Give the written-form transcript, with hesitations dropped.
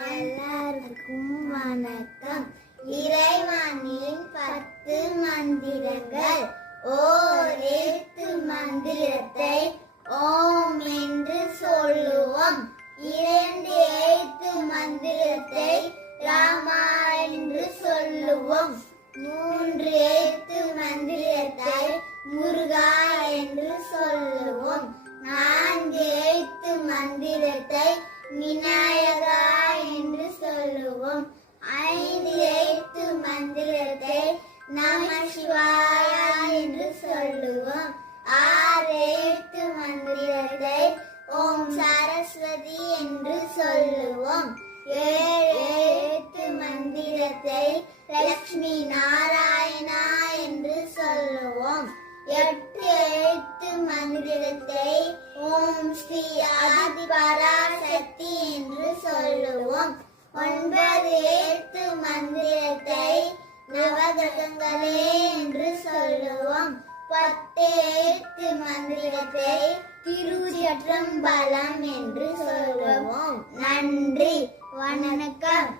எல்லாருக்கும் வணக்கம். இறைவனின் 10 மந்திரங்கள். ஓர் எழுத்து மந்திரத்தை ஓம் என்று சொல்லுவோம். 2 எழுத்து மந்திரத்தை ராமா என்று சொல்லுவோம். 3 எழுத்து மந்திரத்தை முருகா என்று சொல்லுவோம். 4 எழுத்து மந்திரத்தை விநாயகா என்று சொல்லுவோம். 5 எழுத்து மந்திரத்தை நம சிவாயா என்று சொல்லுவோம். 6 எழுத்து மந்திரத்தை ஓம் சரஸ்வதி என்று சொல்லுவோம். 7 எழுத்து மந்திரத்தை லட்சுமி நாராயணா என்று சொல்லுவோம். 8 எழுத்து மந்திரத்தை ஓம் ஸ்ரீ ஆதி பராசக்தி என்று சொல்லுவோம். 9 எழுத்து மந்திரத்தை நவகிரகங்களே என்று சொல்லுவோம். 10 எழுத்து மந்திரத்தை திருச்சிற்றம்பலம் என்று சொல்லுவோம். நன்றி, வணக்கம்.